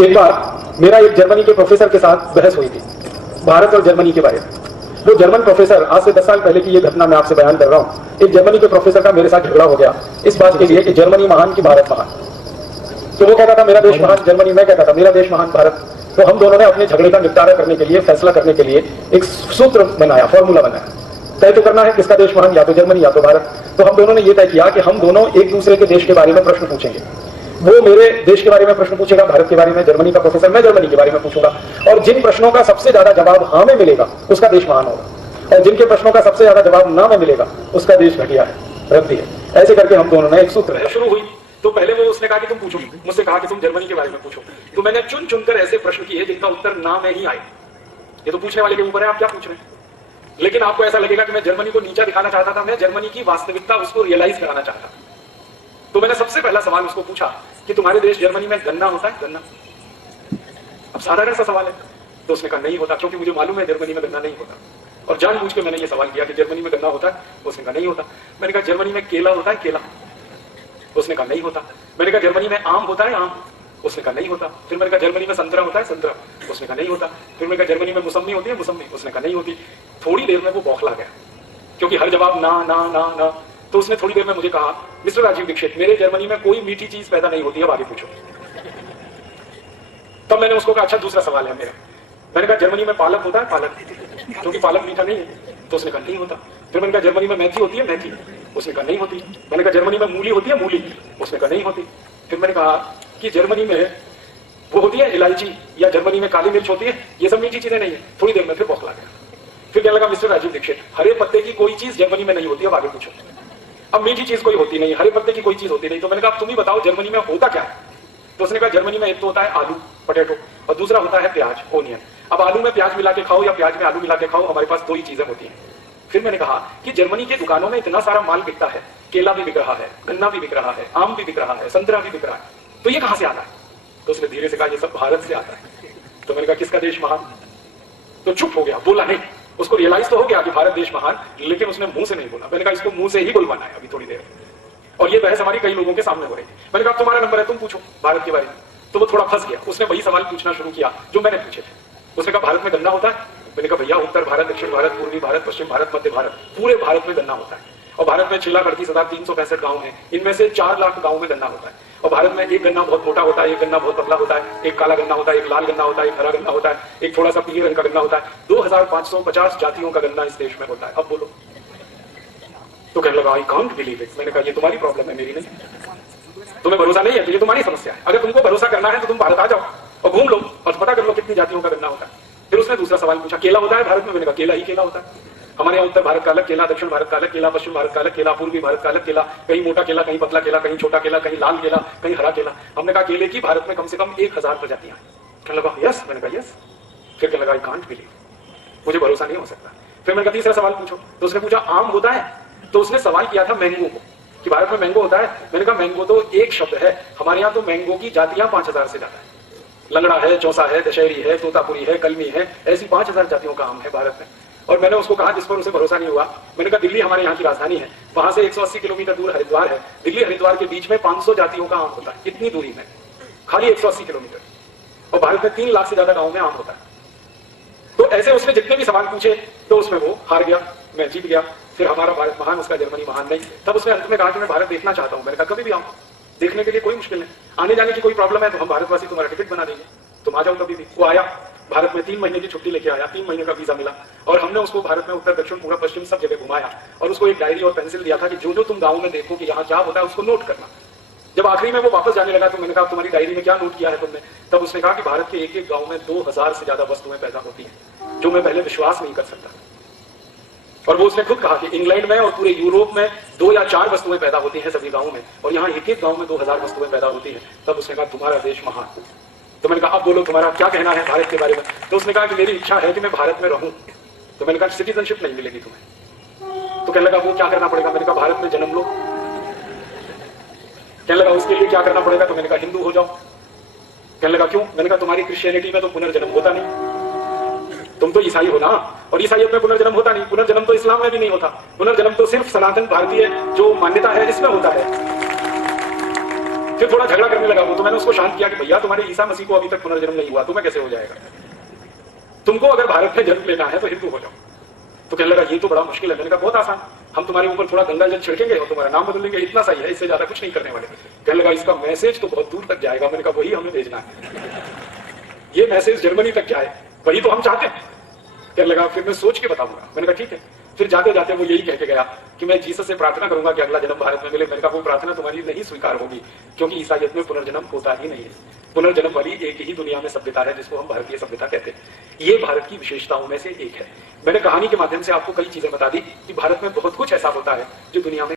एक बार मेरा एक जर्मनी के प्रोफेसर के साथ बहस हुई थी भारत और जर्मनी के बारे में। वो जर्मन प्रोफेसर, आज से 10 साल पहले की ये घटना मैं आपसे बयान कर रहा हूँ। एक जर्मनी के प्रोफेसर का मेरे साथ झगड़ा हो गया इस बात के लिए कि जर्मनी महान कि भारत महान। तो वो कहता था मेरा देश महान जर्मनी, मैं कहता था मेरा देश महान भारत। तो हम दोनों ने अपने झगड़े का निपटारा करने के लिए, फैसला करने के लिए एक सूत्र बनाया, फॉर्मूला बनाया। तय तो करना है किसका देश महान, या तो जर्मनी या तो भारत। तो हम दोनों ने ये तय किया कि हम दोनों एक दूसरे के देश के बारे में प्रश्न पूछेंगे। वो मेरे देश के बारे में प्रश्न पूछेगा, भारत के बारे में, जर्मनी का प्रोफेसर, मैं जर्मनी के बारे में पूछूंगा। और जिन प्रश्नों का सबसे ज्यादा जवाब हाँ में मिलेगा उसका देश महान होगा, और जिनके प्रश्नों का सबसे ज्यादा जवाब ना में मिलेगा उसका देश घटिया है, रद्दी है। ऐसे करके हम दोनों ने एक सूत्र शुरू हुई। तो पहले वो उसने कहा कि तुम पूछो, मुझसे कहा कि तुम जर्मनी के बारे में पूछो। तो मैंने चुन चुनकर ऐसे प्रश्न किए जिनका उत्तर ना में ही आए। ये तो पूछने वाले के ऊपर है आप क्या पूछ रहे हैं। लेकिन आपको ऐसा लगेगा कि मैं जर्मनी को नीचा दिखाना चाहता था, मैं जर्मनी की वास्तविकता उसको रियलाइज कराना चाहता था। तो मैंने सबसे पहला सवाल उसको पूछा कि तुम्हारे देश जर्मनी में गन्ना होता है? गन्ना अब साधारण सा सवाल है। तो उसने कहा नहीं होता, क्योंकि मुझे मालूम है जर्मनी में गन्ना नहीं होता। और जानबूझ के मैंने ये सवाल किया कि जर्मनी में गन्ना होता है? उसने कहा नहीं होता। मैंने कहा जर्मनी में केला होता है? केला। उसने कहा नहीं होता। मैंने कहा जर्मनी में आम होता है? आम। उसने कहा नहीं होता। फिर मैंने कहा जर्मनी में संतरा होता है? संतरा। उसने कहा नहीं होता। फिर मैंने कहा जर्मनी में मौसमी होती है? मौसमी। उसने कहा नहीं होती। थोड़ी देर में वो बौखला गया, क्योंकि हर जवाब ना ना ना ना। तो उसने थोड़ी देर में मुझे कहा, मिस्टर राजीव दीक्षित, मेरे जर्मनी में कोई मीठी चीज पैदा नहीं होती है, अब आगे पूछो। तब मैंने उसको कहा अच्छा दूसरा सवाल है मेरा। मैंने कहा जर्मनी में पालक होता है? पालक, क्योंकि पालक मीठा नहीं है। तो उसने कहा नहीं होता। फिर मैंने कहा जर्मनी में मेथी होती है? मेथी। उसने कहा नहीं होती। मैंने कहा जर्मनी में मूली होती है? मूली। उसने कहा नहीं होती। फिर मैंने कहा कि जर्मनी में वो होती है इलायची, या जर्मनी में काली मिर्च होती है? ये सब मीठी चीजें नहीं है। थोड़ी देर में फिर बौखला गया। फिर कहने लगा मिस्टर राजीव दीक्षित, हरे पत्ते की कोई चीज जर्मनी में नहीं होती, अब आगे पूछो। अब मीठी चीज कोई होती नहीं, हरे पत्ते की कोई चीज होती नहीं। तो मैंने कहा तुम ही बताओ जर्मनी में होता क्या है? तो उसने कहा जर्मनी में एक तो होता है आलू, पोटैटो, और दूसरा होता है प्याज, ओनियन। अब आलू में प्याज मिला के खाओ या प्याज में आलू मिला के खाओ, हमारे पास दो ही चीजें होती हैं। फिर मैंने कहा कि जर्मनी के दुकानों में इतना सारा माल बिकता है, केला भी बिक रहा है, गन्ना भी बिक रहा है, आम भी बिक रहा है, संतरा भी बिक रहा है, तो ये कहां से आता है? तो उसने धीरे से कहा ये सब भारत से आता है। तो मैंने कहा किसका देश महान? तो चुप हो गया, बोला नहीं। उसको रियलाइज तो हो गया कि भारत देश महान, लेकिन उसने मुंह से नहीं बोला। मैंने कहा इसको मुंह से ही बुलवाना है अभी थोड़ी देर। और ये बहस हमारी कई लोगों के सामने हो रही थी। मैंने कहा तुम्हारा नंबर है, तुम पूछो भारत के बारे में। तो वो थोड़ा फंस गया, उसने वही सवाल पूछना शुरू किया जो मैंने पूछे थे। उसने कहा भारत में गन्ना होता है? मैंने कहा भैया उत्तर भारत, दक्षिण भारत, पूर्वी भारत, पश्चिम भारत, मध्य भारत, पूरे भारत में गन्ना होता है। और भारत में 6,38,365 गांव हैं, इनमें से 4 लाख गांव में गन्ना होता है। और भारत में एक गन्ना बहुत मोटा होता है, एक गन्ना बहुत पतला होता है, एक काला गन्ना होता है, एक लाल गन्ना होता है, एक हरा गन्ना होता है, एक थोड़ा सा पीले रंग का गन्ना होता है। 2550 जातियों का गन्ना इस देश में होता है। अब बोलो। तो कहने लगा आई कांट बिलीव इट। मैंने कहा ये तुम्हारी प्रॉब्लम है, मेरी नहीं। तुम्हें भरोसा नहीं है तो ये तुम्हारी समस्या है। अगर तुमको भरोसा करना है तो तुम भारत आ जाओ और घूम लो और पता कर लो कितनी जातियों का गन्ना होता है। फिर उसने दूसरा सवाल पूछा, केला होता है भारत में? मैंने कहा केला ही केला होता है। हमारे यहाँ उत्तर भारत का अलग केला, दक्षिण भारत का अलग केला, पश्चिम भारत का अलग केला, पूर्वी भारत का अलग केला, कहीं मोटा केला, कहीं पतला केला, कहीं छोटा केला, कहीं लाल केला, कहीं हरा केला। हमने कहा केले की भारत में कम से कम 1000 प्रजातियां हैं। कहने लगा यस। मैंने कहा यस। फिर कहने लगा आई कांट बिलीव, मुझे भरोसा नहीं हो सकता। फिर मैंने कहा तीसरा सवाल पूछो। तो उसने पूछा आम होता है? तो उसने सवाल किया था मैंगो को, कि भारत में मैंगो होता है। मैंने कहा मैंगो तो एक शब्द है, हमारे यहाँ तो मैंगो की जातियां 5000 से ज्यादा है। लंगड़ा है, चौसा है, दशहरी है, तोतापुरी है, कलमी है, ऐसी 5000 जातियों का आम है भारत में। और मैंने उसको कहा जिस पर उसे भरोसा नहीं हुआ, मैंने कहा दिल्ली हमारे यहाँ की राजधानी है, वहां से 180 किलोमीटर दूर हरिद्वार है। दिल्ली हरिद्वार के बीच में 500 जातियों का आम होता है, इतनी दूरी में, खाली 180 किलोमीटर। और भारत में 3 लाख से ज्यादा गाँव में आम होता है। तो ऐसे उसने जितने भी सवाल पूछे तो उसमें वो हार गया, मैं जीत गया। फिर हमारा भारत महान, उसका जर्मनी महान नहीं। तब उसने अंत में कहा कि मैं भारत देखना चाहता हूं। मैंने कहा कभी भी आओ, देखने के लिए कोई मुश्किल नहीं। आने जाने की कोई प्रॉब्लम है तो हम भारतवासी तुम्हारा टिकट बना देंगे, तुम आ जाओ कभी भी। वो आया, भारत में 3 महीने की छुट्टी लेके आया, 3 महीने का वीजा मिला। और हमने उसको भारत में उत्तर दक्षिण पूरा पश्चिम सब जगह घुमाया। और उसको एक डायरी और पेंसिल दिया था कि जो जो तुम गाँव में देखो कि यहाँ क्या होता है उसको नोट करना। जब आखिरी में वो वापस जाने लगा तो मैंने कहा तुम्हारी डायरी में क्या नोट किया है तुमने? तब उसने कहा कि भारत के एक एक गांव में 2000 से ज्यादा वस्तुएं पैदा होती हैं, जो मैं पहले विश्वास नहीं कर सकता। और वो उसने खुद कहा कि इंग्लैंड में और पूरे यूरोप में 2 या 4 वस्तुएं पैदा होती हैं सभी गांवों में, और यहाँ एक एक गांव में 2000 वस्तुएं पैदा होती हैं। तब उसने कहा तुम्हारा देश महान। तो मैंने कहा अब बोलो तुम्हारा क्या कहना है भारत के बारे में? तो उसने कहा कि मेरी इच्छा है कि मैं भारत में रहूं। तो मैंने कहा सिटीजनशिप नहीं मिलेगी तुम्हें। तो कहने लगा वो क्या करना पड़ेगा? मैंने कहा भारत में जन्म लो। कहने लगा उसके लिए क्या करना पड़ेगा? तो मैंने कहा हिंदू हो जाओ। कहने लगा क्यों? मैंने कहा तुम्हारी क्रिश्चियनिटी में तो पुनर्जन्म होता नहीं, तुम तो ईसाई हो ना, और ईसाइयत में पुनर्जन्म होता नहीं। पुनर्जन्म तो इस्लाम में भी नहीं होता। पुनर्जन्म तो सिर्फ सनातन भारतीय जो मान्यता है इसमें होता है। फिर थोड़ा झगड़ा करने लगा वो, तो मैंने उसको शांत किया कि भैया तुम्हारे ईसा मसीह को अभी तक पुनर्जन्म नहीं हुआ, तुम्हें कैसे हो जाएगा? तुमको अगर भारत में जन्म लेना है तो हिंदू हो जाओ। तो कहने लगा ये तो बड़ा मुश्किल है। मैंने कहा बहुत आसान, हम तुम्हारे ऊपर थोड़ा गंगा जल छिड़केंगे और तुम्हारा नाम बदल देंगे, इतना सही है, इससे ज्यादा कुछ नहीं करने वाले। कहने लगा इसका मैसेज तो बहुत दूर तक जाएगा। मैंने कहा वही हमें भेजना है, ये मैसेज जर्मनी तक जाए, वही तो हम चाहते हैं। कहने लगा फिर मैं सोच के बताऊंगा। मैंने कहा ठीक है। फिर जाते जाते वो यही कह के गया कि मैं जीसस से प्रार्थना करूंगा कि अगला जन्म भारत में मिले। मैंने कहा वो प्रार्थना तुम्हारी नहीं स्वीकार होगी, क्योंकि ईसाइयत में पुनर्जन्म होता ही नहीं है। पुनर्जन्म वाली एक ही दुनिया में सभ्यता है जिसको हम भारतीय सभ्यता कहते हैं। ये भारत की विशेषताओं में से एक है। मैंने कहानी के माध्यम से आपको कई चीजें बता दी कि भारत में बहुत कुछ ऐसा होता है जो दुनिया में